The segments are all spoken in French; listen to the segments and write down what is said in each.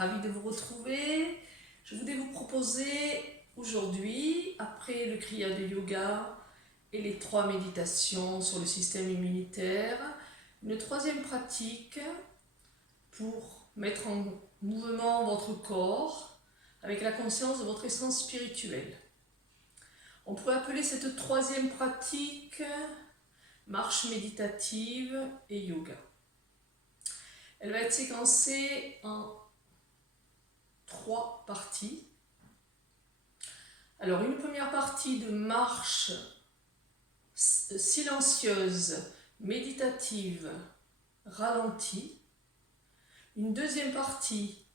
Ravie de vous retrouver. Je voulais vous proposer aujourd'hui, après le Kriya de yoga et les 3 méditations sur le système immunitaire, une troisième pratique pour mettre en mouvement votre corps avec la conscience de votre essence spirituelle. On pourrait appeler cette troisième pratique marche méditative et yoga. Elle va être séquencée en 3 parties. Alors, une première partie de marche silencieuse, méditative, ralentie. Une deuxième partie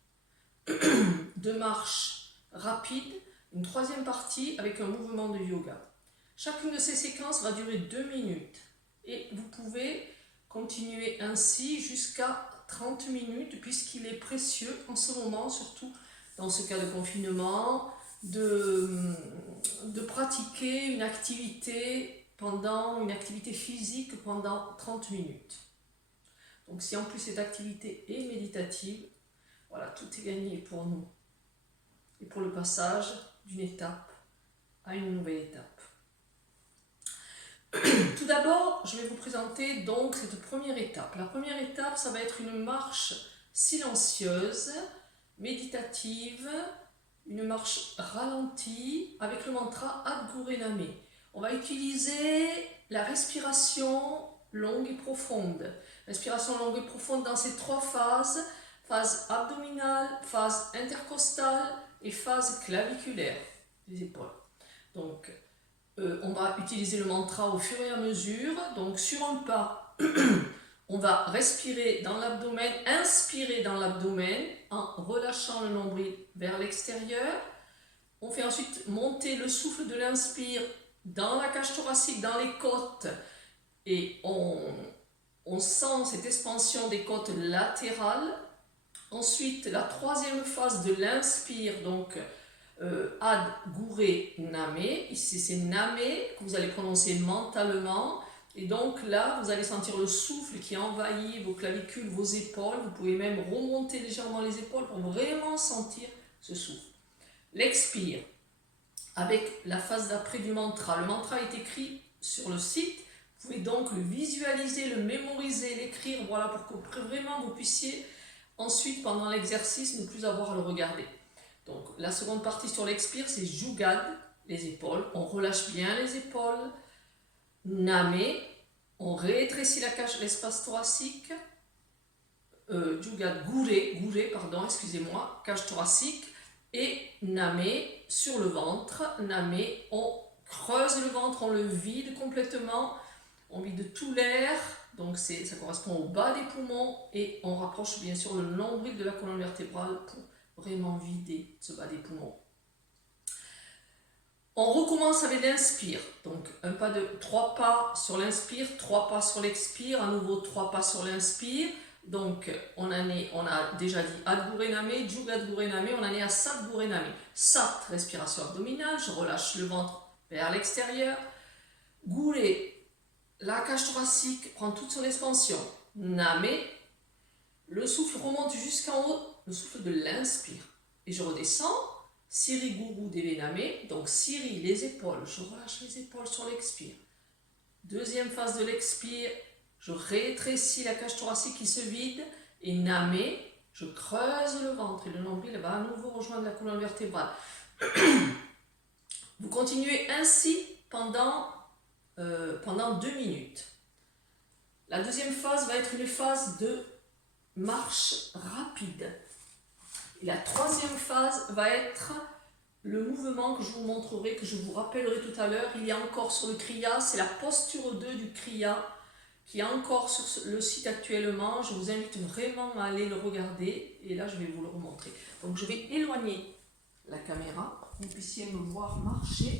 de marche rapide. Une troisième partie avec un mouvement de yoga. Chacune de ces séquences va durer 2 minutes. Et vous pouvez continuer ainsi jusqu'à 30 minutes puisqu'il est précieux en ce moment, surtout dans ce cas de confinement, de pratiquer une activité physique pendant 30 minutes. Donc si en plus cette activité est méditative, voilà, tout est gagné pour nous et pour le passage d'une étape à une nouvelle étape. Tout d'abord, je vais vous présenter donc cette première étape. La première étape, ça va être une marche silencieuse, méditative, une marche ralentie avec le mantra Adgurename. On va utiliser la respiration longue et profonde. Respiration longue et profonde dans ces 3 phases, phase abdominale, phase intercostale et phase claviculaire des épaules. Donc, on va utiliser le mantra au fur et à mesure. Donc sur un pas, on va respirer dans l'abdomen, inspirer dans l'abdomen en relâchant le nombril vers l'extérieur. On fait ensuite monter le souffle de l'inspire dans la cage thoracique, dans les côtes, et on sent cette expansion des côtes latérales. Ensuite, la troisième phase de l'inspire, donc Adgurename, ici c'est Name que vous allez prononcer mentalement, et donc là vous allez sentir le souffle qui envahit vos clavicules, vos épaules. Vous pouvez même remonter légèrement les épaules pour vraiment sentir ce souffle. L'expire avec la phase d'après du mantra. Le mantra est écrit sur le site, vous pouvez donc le visualiser, le mémoriser, l'écrire, voilà, pour que vraiment vous puissiez ensuite pendant l'exercice ne plus avoir à le regarder. Donc la seconde partie sur l'expire, c'est Jugad, les épaules. On relâche bien les épaules. Name, on rétrécit la cage, l'espace thoracique. Jugad, excusez-moi, cage thoracique. Et Name, sur le ventre. Name, on creuse le ventre, on le vide complètement. On vide tout l'air. Donc ça correspond au bas des poumons. Et on rapproche bien sûr le nombril de la colonne vertébrale pour vraiment vider ce bas des poumons. On recommence avec l'inspire. Donc 3 pas sur l'inspire, 3 pas sur l'expire, à nouveau 3 pas sur l'inspire. Donc on a déjà dit Adgurename, Jugadgurename, on en est à Satgurename. Sat, respiration abdominale, je relâche le ventre vers l'extérieur. Gure, la cage thoracique prend toute son expansion. Name, le souffle remonte jusqu'en haut, le souffle de l'inspire. Et je redescends, Siri Guru Devename, donc Siri, les épaules, je relâche les épaules sur l'expire. Deuxième phase de l'expire, je rétrécis la cage thoracique qui se vide, et Name, je creuse le ventre et le nombril va à nouveau rejoindre la colonne vertébrale. Vous continuez ainsi pendant 2 minutes. La deuxième phase va être une phase de marche rapide. Et la troisième phase va être le mouvement que je vous montrerai, que je vous rappellerai tout à l'heure. Il y a encore sur le Kriya, c'est la posture 2 du Kriya qui est encore sur le site actuellement. Je vous invite vraiment à aller le regarder et là je vais vous le remontrer. Donc je vais éloigner la caméra pour que vous puissiez me voir marcher.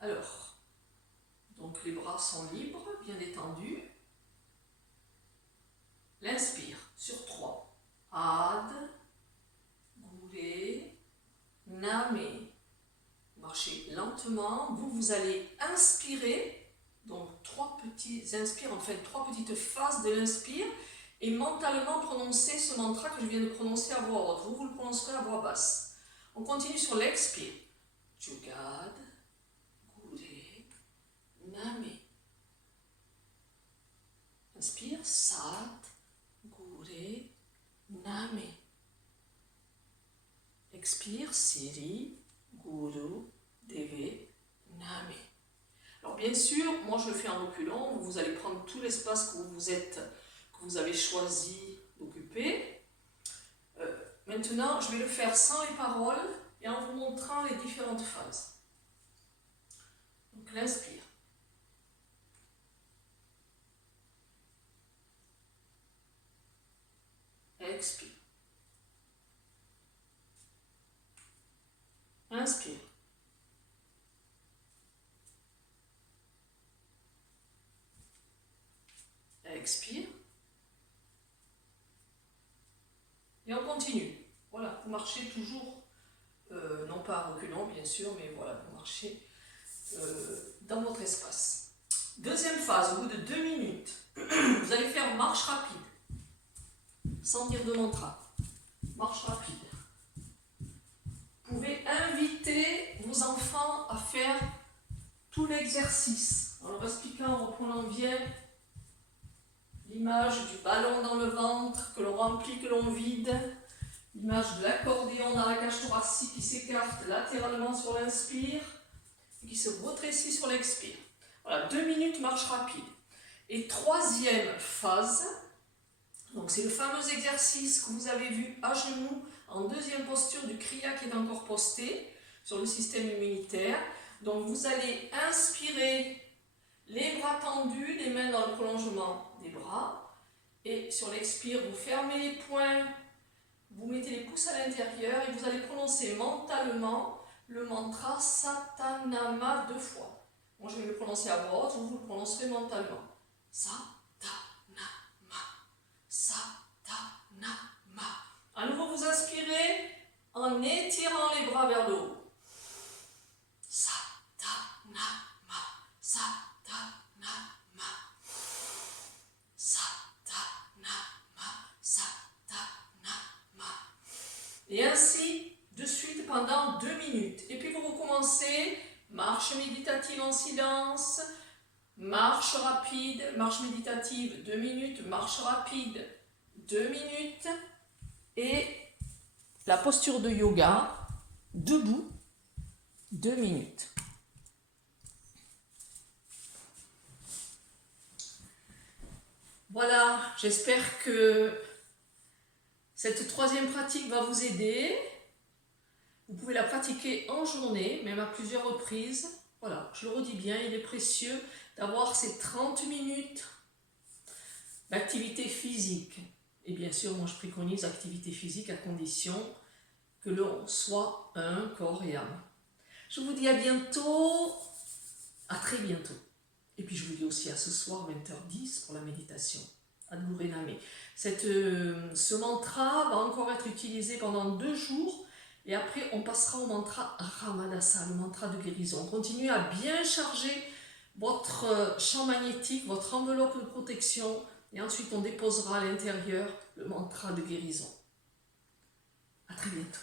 Alors, donc les bras sont libres, bien détendus. L'inspire sur 3. Ad, Gure, Name. Marchez lentement. Vous allez inspirer. Donc, trois petites phases de l'inspire. Et mentalement prononcer ce mantra que je viens de prononcer à voix haute. Vous le prononcerez à voix basse. On continue sur l'expire. Jugad, Gure, Name. Inspire. Sat, Gure, Name. Expire. Siri, Guru, Deve, Name. Alors bien sûr, moi je le fais en reculant. Vous allez prendre tout l'espace que vous avez choisi d'occuper. Maintenant, je vais le faire sans les paroles et en vous montrant les différentes phases. Donc l'inspire. Expire. Inspire. Expire. Et on continue. Voilà, vous marchez toujours, non pas en reculant bien sûr, mais voilà, vous marchez dans votre espace. Deuxième phase, au bout de 2 minutes, vous allez faire marche rapide, sans dire de mantra. Marche rapide. Vous pouvez inviter vos enfants à faire tout l'exercice. En leur expliquant, en reprenant bien l'image du ballon dans le ventre, que l'on remplit, que l'on vide. L'image de l'accordéon dans la cage thoracique qui s'écarte latéralement sur l'inspire et qui se rétrécit sur l'expire. Voilà, 2 minutes marche rapide. Et troisième phase, donc c'est le fameux exercice que vous avez vu à genoux en deuxième posture du Kriya qui est encore posté sur le système immunitaire. Donc vous allez inspirer les bras tendus, les mains dans le prolongement des bras. Et sur l'expire, vous fermez les poings, vous mettez les pouces à l'intérieur et vous allez prononcer mentalement le mantra Satanama 2 fois. Moi je vais le prononcer à voix haute, vous le prononcerez mentalement. Satanama, Satanama. À nouveau vous inspirez en étirant les bras vers le haut. Satanama, Satanama, Satanama, Satanama. Et ainsi de suite pendant 2 minutes. Et puis vous recommencez, marche méditative en silence, marche rapide, marche méditative 2 minutes, marche rapide 2 minutes. Et la posture de yoga, debout, 2 minutes. Voilà, j'espère que cette troisième pratique va vous aider. Vous pouvez la pratiquer en journée, même à plusieurs reprises. Voilà, je le redis bien, il est précieux d'avoir ces 30 minutes d'activité physique. Et bien sûr, moi je préconise activité physique à condition que l'on soit un corps et âme. Je vous dis à bientôt, à très bientôt. Et puis je vous dis aussi à ce soir 20h10 pour la méditation. Adgure Name. Ce mantra va encore être utilisé pendant 2 jours et après on passera au mantra Ramadasa, le mantra de guérison. Continuez à bien charger votre champ magnétique, votre enveloppe de protection et ensuite on déposera à l'intérieur le mantra de guérison. À très bientôt.